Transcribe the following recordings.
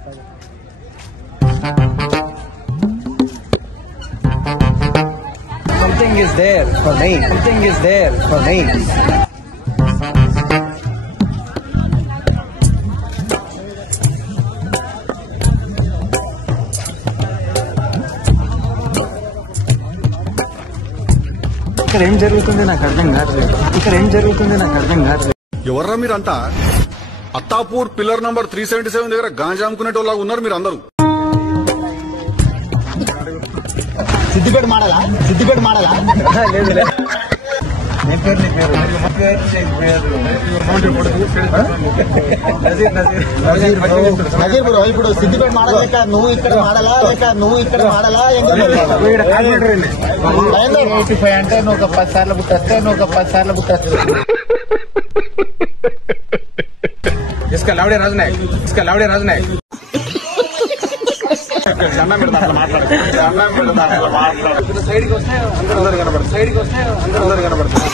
Something is there for me. Something is there for me. ఇక్కడ ఏం జరుగుతుంది నాకు అర్థం కావట్లేదు. ఎవర్రా మీరంతా? అత్తాపూర్ పిల్లర్ నంబర్ 377 దగ్గర గాంజా అమ్ముకునేటోళ్ళ ఉన్నారు మీరు అందరూ. సిద్దిపేట మాడలా లేదు నజీర్ బ్రో, ఇప్పుడు సిద్దిపేట మాడలా లేక నువ్వు ఇక్కడ మాడలా అంటే నువ్వు ఒక 10 సార్లు పుట్టేస్తే इसका लावड़े राजनायक సైడ్కి వస్తే అందరూ కనబడతారు.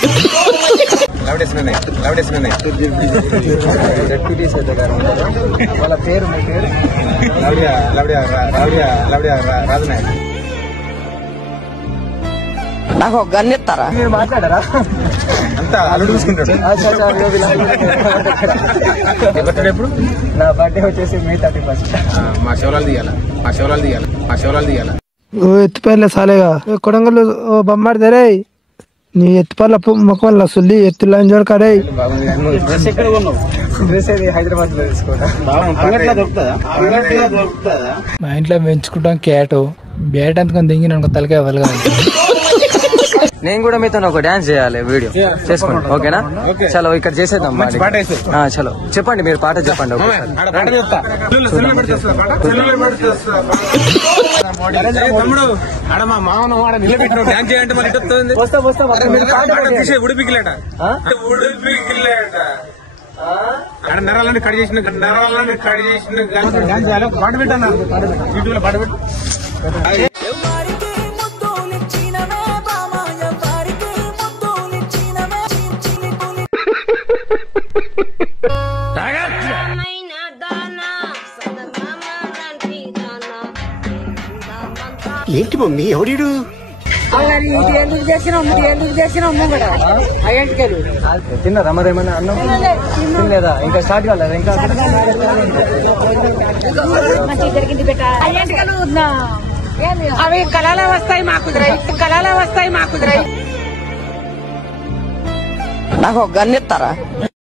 డిప్యూటీ సెక్రటరీ గారు ఉంటారు. వాళ్ళ పేరు రాజనాయక్. నాకు ఒక గన్ ఇస్తారా? మీరు మాట్లాడారా? అంతా అల్లుడు చూసుకుంటాడు. ఎప్పుడు నా బర్త్డే వచ్చేసి May 31. మా శివలాలు తీయాల. ఎత్తిపల్లి సాలేగా కొడంగల్ బొమ్మాడు తెరే నీ ఎత్తిపల్ల ముఖం సుల్లి ఎత్తులా చూడకాడే. హైదరాబాద్ లో తీసుకోవడం మా ఇంట్లో పెంచుకుంటాం క్యాట్ బ్యాట్ అంతకొని దింగి నాకు తలకాయ వలగా. నేను కూడా మీతో ఒక డాన్స్ చేయాలి, వీడియో చేసుకోండి ఓకేనా? చలో ఇక్కడ చేసేద్దాం. చలో చెప్పండి, మీరు పాట చెప్పండి. నరాలని కట్ చేసిన పాట పెట్టన్నారు. పాట పెట్టు. ఏంటి మమ్మీ ఎవడు? ఎందుకు చేసినావు కూడా తిన్నారా మరేమైనా అన్నం తినలేదా? ఇంకా స్టార్ట్ కాలేదా? ఇంకా అవి కళాల వస్తాయి మాకు నాకు ఒక గన్ ఇస్తారా?